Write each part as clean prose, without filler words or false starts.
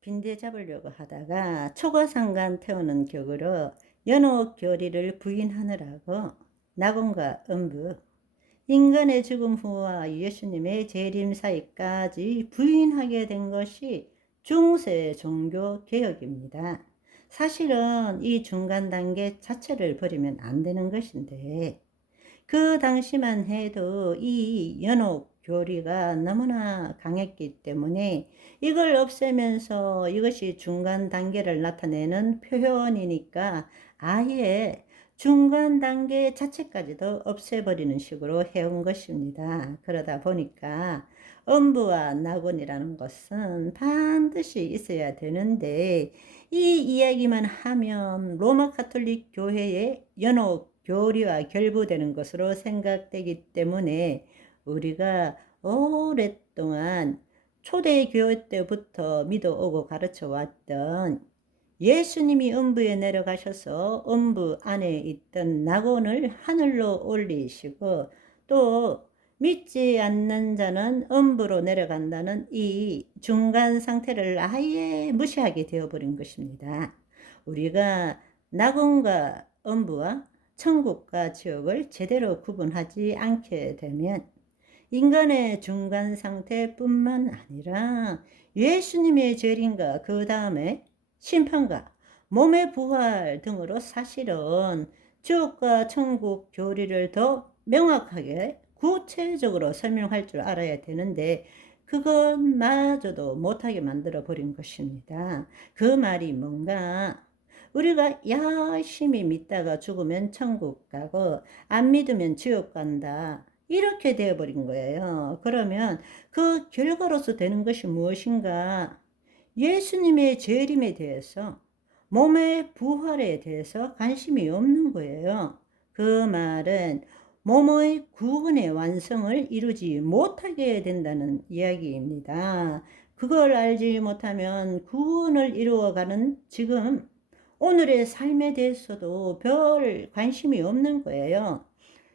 빈대 잡으려고 하다가 초거상간 태우는 격으로 연옥 교리를 부인하느라고 낙원과 음부, 인간의 죽음 후와 예수님의 재림 사이까지 부인하게 된 것이 중세 종교 개혁입니다. 사실은 이 중간 단계 자체를 버리면 안 되는 것인데 그 당시만 해도 이 연옥 교리가 너무나 강했기 때문에 이걸 없애면서 이것이 중간 단계를 나타내는 표현이니까 아예 중간 단계 자체까지도 없애버리는 식으로 해온 것입니다. 그러다 보니까 음부와 낙원이라는 것은 반드시 있어야 되는데 이 이야기만 하면 로마 가톨릭 교회의 연옥 교리와 결부되는 것으로 생각되기 때문에 우리가 오랫동안 초대교회 때부터 믿어오고 가르쳐 왔던 예수님이 음부에 내려가셔서 음부 안에 있던 낙원을 하늘로 올리시고 또 믿지 않는 자는 음부로 내려간다는 이 중간 상태를 아예 무시하게 되어버린 것입니다. 우리가 낙원과 음부와 천국과 지옥을 제대로 구분하지 않게 되면 인간의 중간 상태뿐만 아니라 예수님의 재림과 그 다음에 심판과 몸의 부활 등으로 사실은 지옥과 천국 교리를 더 명확하게 구체적으로 설명할 줄 알아야 되는데 그것마저도 못하게 만들어 버린 것입니다. 그 말이 뭔가 우리가 열심히 믿다가 죽으면 천국 가고 안 믿으면 지옥 간다. 이렇게 되어버린 거예요. 그러면 그 결과로서 되는 것이 무엇인가? 예수님의 재림에 대해서, 몸의 부활에 대해서 관심이 없는 거예요. 그 말은 몸의 구원의 완성을 이루지 못하게 된다는 이야기입니다. 그걸 알지 못하면 구원을 이루어가는 지금 오늘의 삶에 대해서도 별 관심이 없는 거예요.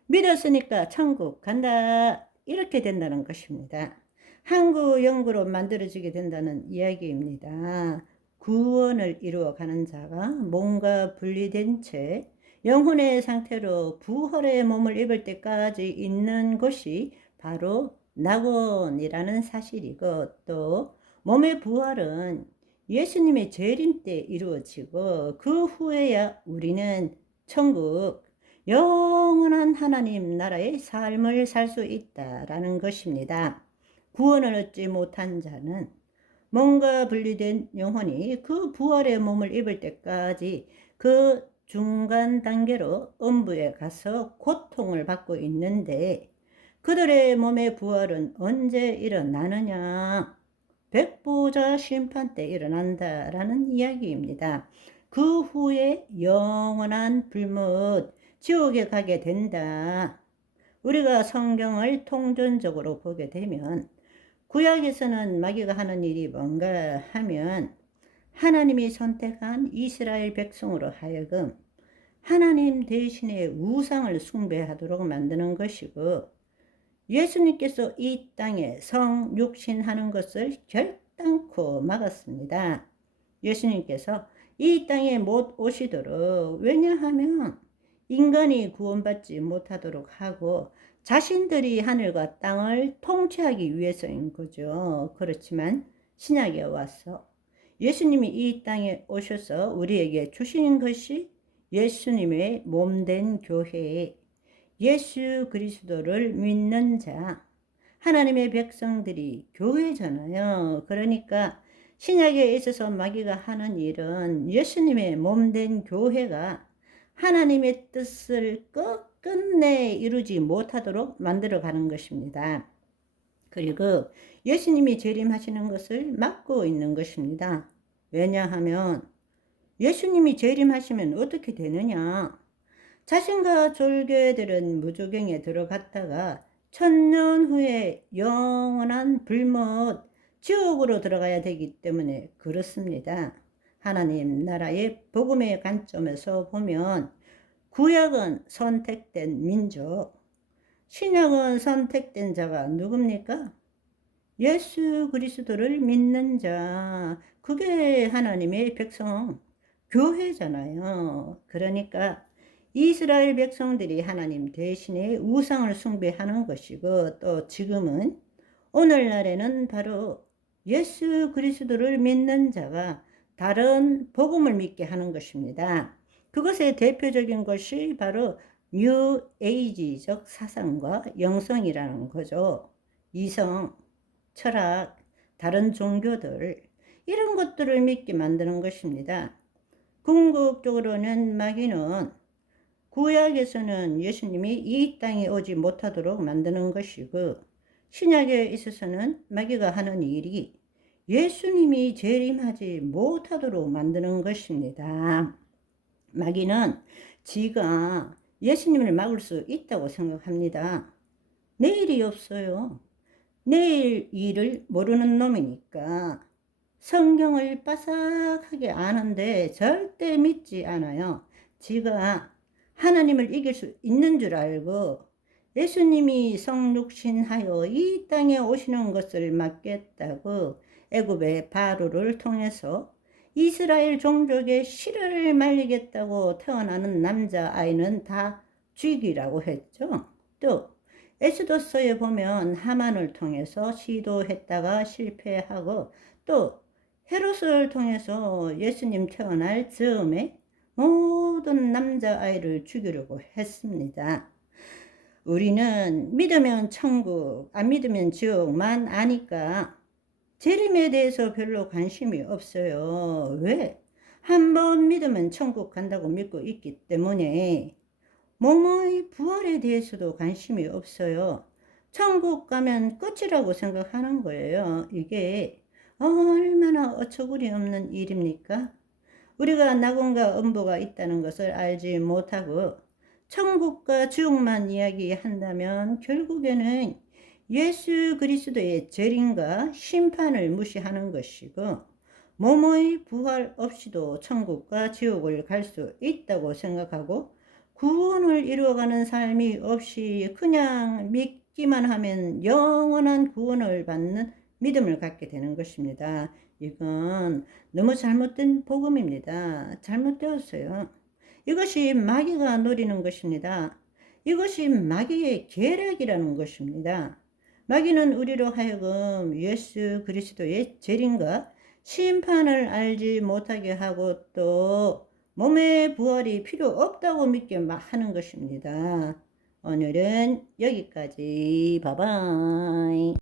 믿었으니까 천국 간다. 이렇게 된다는 것입니다. 항구 영구로 만들어지게 된다는 이야기입니다. 구원을 이루어가는 자가 몸과 분리된 채 영혼의 상태로 부활의 몸을 입을 때까지 있는 것이 바로 낙원이라는 사실이고 또 몸의 부활은 예수님의 재림 때 이루어지고 그 후에야 우리는 천국, 영원한 하나님 나라의 삶을 살 수 있다라는 것입니다. 구원을 얻지 못한 자는 몸과 분리된 영혼이 그 부활의 몸을 입을 때까지 그 중간 단계로 음부에 가서 고통을 받고 있는데 그들의 몸의 부활은 언제 일어나느냐? 백보자 심판 때 일어난다라는 이야기입니다. 그 후에 영원한 불못, 지옥에 가게 된다. 우리가 성경을 통전적으로 보게 되면 구약에서는 마귀가 하는 일이 뭔가 하면 하나님이 선택한 이스라엘 백성으로 하여금 하나님 대신에 우상을 숭배하도록 만드는 것이고 예수님께서 이 땅에 성육신하는 것을 결단코 막았습니다. 예수님께서 이 땅에 못 오시도록, 왜냐하면 인간이 구원받지 못하도록 하고 자신들이 하늘과 땅을 통치하기 위해서인 거죠. 그렇지만 신약에 와서 예수님이 이 땅에 오셔서 우리에게 주신 것이 예수님의 몸된 교회에 예수 그리스도를 믿는 자, 하나님의 백성들이 교회잖아요. 그러니까 신약에 있어서 마귀가 하는 일은 예수님의 몸된 교회가 하나님의 뜻을 끝끝내 이루지 못하도록 만들어가는 것입니다. 그리고 예수님이 재림하시는 것을 막고 있는 것입니다. 왜냐하면 예수님이 재림하시면 어떻게 되느냐? 자신과 졸개들은 무조갱에 들어갔다가 천년 후에 영원한 불못 지옥으로 들어가야 되기 때문에 그렇습니다. 하나님 나라의 복음의 관점에서 보면 구약은 선택된 민족, 신약은 선택된 자가 누굽니까? 예수 그리스도를 믿는 자, 그게 하나님의 백성, 교회잖아요. 그러니까 이스라엘 백성들이 하나님 대신에 우상을 숭배하는 것이고, 또 지금은 오늘날에는 바로 예수 그리스도를 믿는 자가 다른 복음을 믿게 하는 것입니다. 그것의 대표적인 것이 바로 뉴 에이지적 사상과 영성이라는 거죠. 이성, 철학, 다른 종교들, 이런 것들을 믿게 만드는 것입니다. 궁극적으로는 마귀는 구약에서는 예수님이 이 땅에 오지 못하도록 만드는 것이고, 신약에 있어서는 마귀가 하는 일이 예수님이 재림하지 못하도록 만드는 것입니다. 마귀는 지가 예수님을 막을 수 있다고 생각합니다. 내일이 없어요. 내일 일을 모르는 놈이니까 성경을 빠삭하게 아는데 절대 믿지 않아요. 지가 하나님을 이길 수 있는 줄 알고 예수님이 성육신하여 이 땅에 오시는 것을 막겠다고 애굽의 바로를 통해서 이스라엘 종족의 실을 말리겠다고 태어나는 남자아이는 다 죽이라고 했죠. 또 에스더서에 보면 하만을 통해서 시도했다가 실패하고, 또 헤롯을 통해서 예수님 태어날 즈음에 모든 남자아이를 죽이려고 했습니다. 우리는 믿으면 천국, 안 믿으면 지옥만 아니까 재림에 대해서 별로 관심이 없어요. 왜? 한번 믿으면 천국 간다고 믿고 있기 때문에 몸의 부활에 대해서도 관심이 없어요. 천국 가면 끝이라고 생각하는 거예요. 이게 얼마나 어처구니 없는 일입니까? 우리가 낙원과 음부가 있다는 것을 알지 못하고 천국과 지옥만 이야기한다면 결국에는 예수 그리스도의 재림과 심판을 무시하는 것이고, 몸의 부활 없이도 천국과 지옥을 갈 수 있다고 생각하고 구원을 이루어가는 삶이 없이 그냥 믿기만 하면 영원한 구원을 받는 믿음을 갖게 되는 것입니다. 이건 너무 잘못된 복음입니다. 잘못되었어요. 이것이 마귀가 노리는 것입니다. 이것이 마귀의 계략이라는 것입니다. 마귀는 우리로 하여금 예수 그리스도의 재림과 심판을 알지 못하게 하고, 또 몸의 부활이 필요 없다고 믿게 하는 것입니다. 오늘은 여기까지. 바이바이.